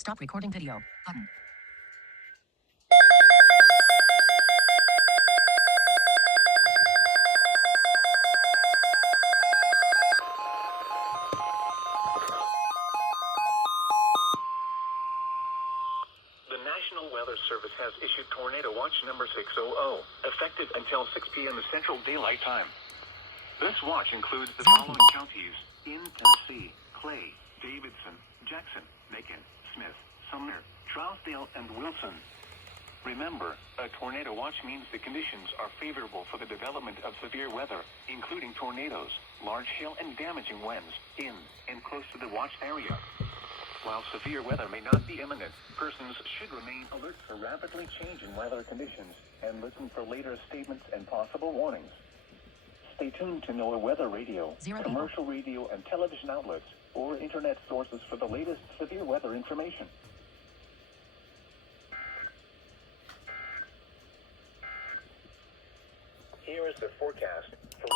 Stop recording video. Button. The National Weather Service has issued Tornado Watch number 600, effective until 6 p.m. Central Daylight Time. This watch includes the following counties in Tennessee: Clay, Davidson, Jackson, Macon, Smith, Sumner, Trousdale, and Wilson. Remember, a tornado watch means the conditions are favorable for the development of severe weather, including tornadoes, large hail, and damaging winds in and close to the watch area. While severe weather may not be imminent, persons should remain alert for rapidly changing weather conditions and listen for later statements and possible warnings. Stay tuned to NOAA Weather Radio, commercial radio and television outlets, or internet sources for the latest severe weather information. Here is the forecast for